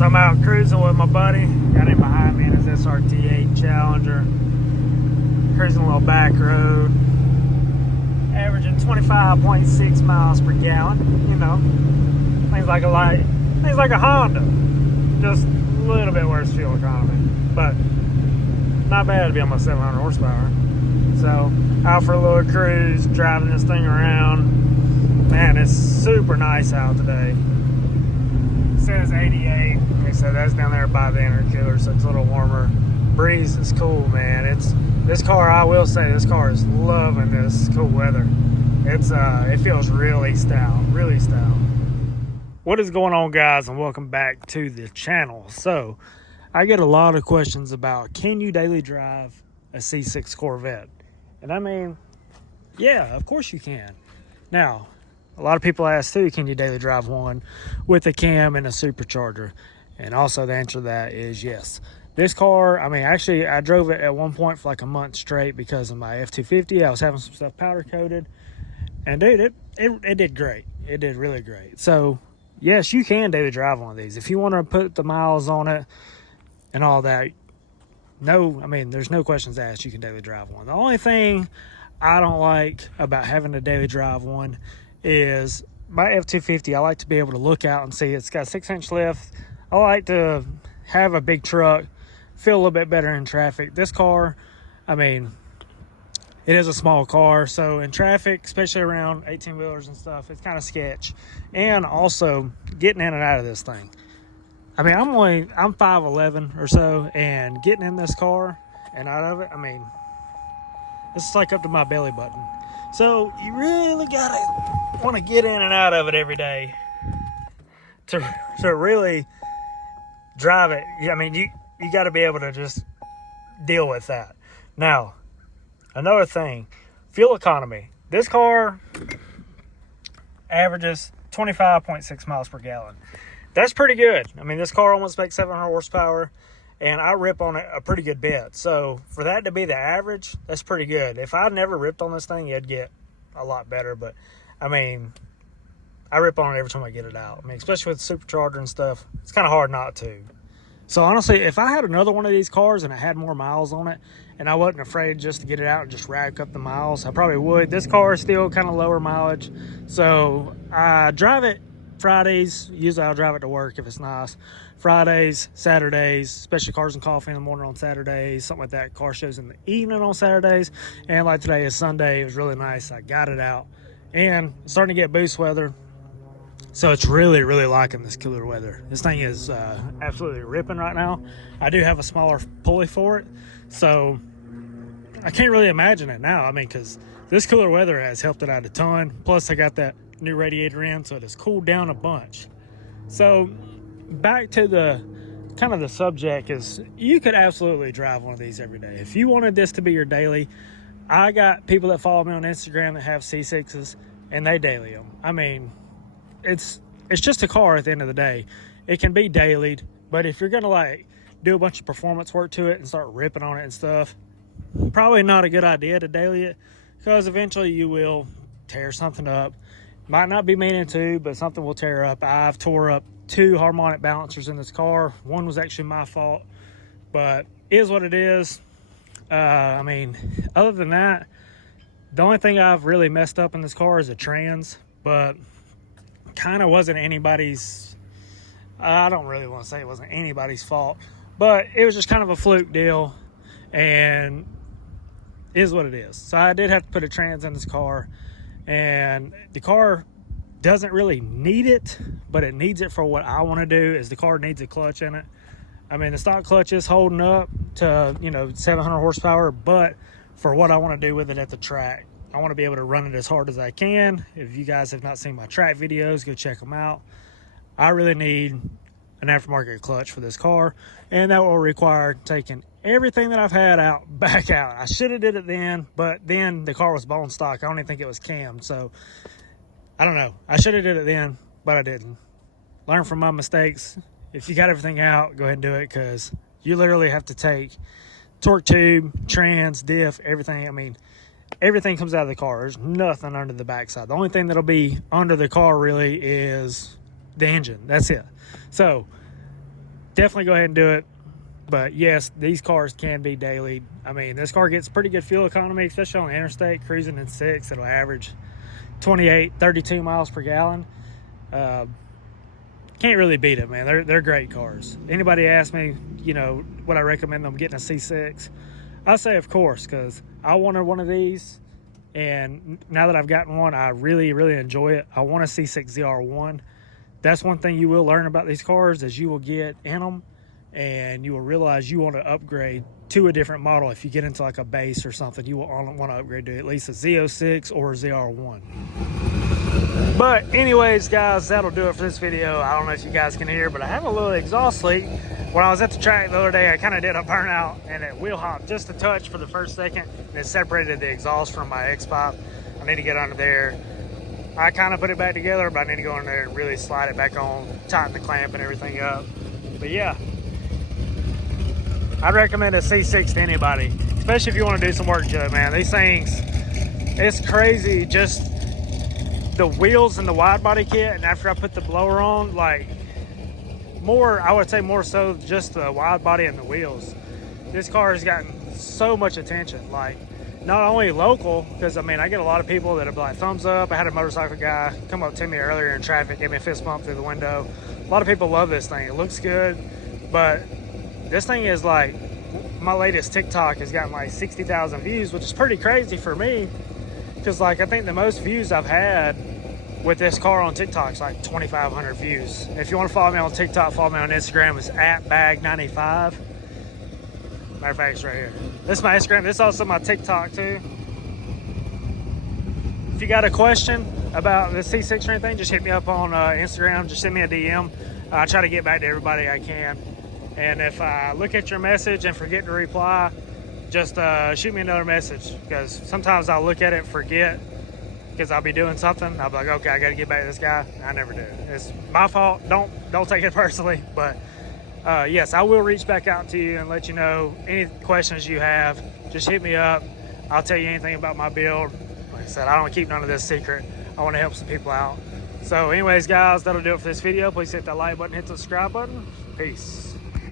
So I'm out cruising with my buddy. Got him behind me in his SRT8 Challenger. Cruising a little back road. Averaging 25.6 miles per gallon. You know, things like a Honda. Just a little bit worse fuel economy, but not bad to be on my 700 horsepower. So out for a little cruise, driving this thing around. Man, it's super nice out today. It says 88. Like I said, that's down there by the intercooler, so it's a little warmer. Breeze is cool, man. This car, I will say, this car is loving this cool weather. It feels really stout, really stout. What is going on, guys, and welcome back to the channel. So I get a lot of questions about, can you daily drive a C6 Corvette? And I mean, yeah, of course you can. Now, a lot of people ask too, can you daily drive one with a cam and a supercharger? And also the answer to that is yes. This car, I mean, actually I drove it at one point for like a month straight because of my F250. I was having some stuff powder coated, and dude, it did great. It did really great. So yes, you can daily drive one of these. If you want to put the miles on it and all that, no, I mean, there's no questions asked, you can daily drive one. The only thing I don't like about having to daily drive one is my F250. I like to be able to look out and see it's got a 6-inch lift. I like to have a big truck, feel a little bit better in traffic. This car, I mean, it is a small car, so in traffic, especially around 18-wheelers and stuff, it's kind of sketch. And also getting in and out of this thing. I mean, I'm 5'11" or so, and getting in this car and out of it, I mean, it's like up to my belly button. So you really gotta want to get in and out of it every day to really drive it. I mean, you got to be able to just deal with that. Now, another thing, fuel economy. This car averages 25.6 miles per gallon. That's pretty good. I mean, this car almost makes 700 horsepower, and I rip on it a pretty good bit. So for that to be the average, that's pretty good. If I never ripped on this thing, it'd get a lot better. But I mean, I rip on it every time I get it out. I mean, especially with the supercharger and stuff, it's kind of hard not to. So honestly, if I had another one of these cars and it had more miles on it, and I wasn't afraid just to get it out and just rack up the miles, I probably would. This car is still kind of lower mileage, so I drive it Fridays. Usually I'll drive it to work if it's nice. Fridays, Saturdays, especially Cars and Coffee in the morning on Saturdays, something like that. Car shows in the evening on Saturdays. And like today is Sunday. It was really nice. I got it out. And it's starting to get boost weather. So it's really, really liking this cooler weather. This thing is absolutely ripping right now. I do have a smaller pulley for it, so I can't really imagine it now. I mean, because this cooler weather has helped it out a ton. Plus, I got that new radiator in, so it has cooled down a bunch. So back to the kind of the subject is, you could absolutely drive one of these every day. If you wanted this to be your daily, I got people that follow me on Instagram that have C6s, and they daily them. I mean, it's just a car at the end of the day. It can be dailied, but if you're gonna like do a bunch of performance work to it and start ripping on it and stuff, probably not a good idea to daily it, because eventually you will tear something up. Might not be meaning to, but something will tear up. I've tore up 2 harmonic balancers in this car. One was actually my fault, but it is what it is. I mean, other than that, the only thing I've really messed up in this car is a trans, but kind of wasn't anybody's, I don't really want to say it wasn't anybody's fault, but it was just kind of a fluke deal, and it is what it is. So I did have to put a trans in this car, and the car doesn't really need it, but it needs it for what I want to do. Is the car needs a clutch in it. I mean, the stock clutch is holding up to, 700 horsepower, but for what I want to do with it at the track, I want to be able to run it as hard as I can. If you guys have not seen my track videos, go check them out. I really need an aftermarket clutch for this car, and that will require taking everything that I've had out back out. I should have did it then, but then the car was bone stock. I don't even think it was cammed, so I don't know. I should have did it then, but I didn't. Learn from my mistakes. If you got everything out, go ahead and do it, because you literally have to take torque tube, trans, diff, everything. I mean, everything comes out of the car. There's nothing under the backside. The only thing that'll be under the car really is the engine. That's it. So definitely go ahead and do it. But yes, these cars can be daily. I mean, this car gets pretty good fuel economy, especially on the interstate, cruising in 6. It'll average 28, 32 miles per gallon. Can't really beat it, man. They're great cars. Anybody ask me, you know, would I recommend them getting a C6? I say, of course, because I wanted one of these, and now that I've gotten one, I really, really enjoy it. I want a C6 ZR1. That's one thing you will learn about these cars is you will get in them, and you will realize you want to upgrade to a different model. If you get into like a base or something, you will want to upgrade to at least a Z06 or a ZR1. But anyways, guys, that'll do it for this video. I don't know if you guys can hear, but I have a little exhaust leak. When I was at the track the other day, I kind of did a burnout, and it wheel hopped just a touch for the first second, and it separated the exhaust from my X-pipe. I need to get under there. I kind of put it back together, but I need to go in there and really slide it back on, tighten the clamp and everything up. But yeah, I'd recommend a C6 to anybody, especially if you want to do some work to it, man. These things, it's crazy, just the wheels and the wide body kit, and after I put the blower on, like, more, I would say more so just the wide body and the wheels. This car has gotten so much attention, like, not only local, because I mean, I get a lot of people that are like, thumbs up. I had a motorcycle guy come up to me earlier in traffic, give me a fist bump through the window. A lot of people love this thing. It looks good, but this thing is like, my latest TikTok has gotten like 60,000 views, which is pretty crazy for me, because like, I think the most views I've had with this car on TikTok is like 2,500 views. If you want to follow me on TikTok, follow me on Instagram. It's @bag95. Matter of fact, it's right here. This is my Instagram. This is also my TikTok too. If you got a question about the C6 or anything, just hit me up on Instagram. Just send me a DM. I try to get back to everybody I can. And if I look at your message and forget to reply, just shoot me another message, because sometimes I'll look at it and forget, because I'll be doing something. I'll be like, okay, I got to get back to this guy. I never do. It's my fault. Don't take it personally. But yes, I will reach back out to you and let you know any questions you have. Just hit me up. I'll tell you anything about my build. Like I said, I don't keep none of this secret. I want to help some people out. So anyways, guys, that'll do it for this video. Please hit that like button, hit the subscribe button. Peace.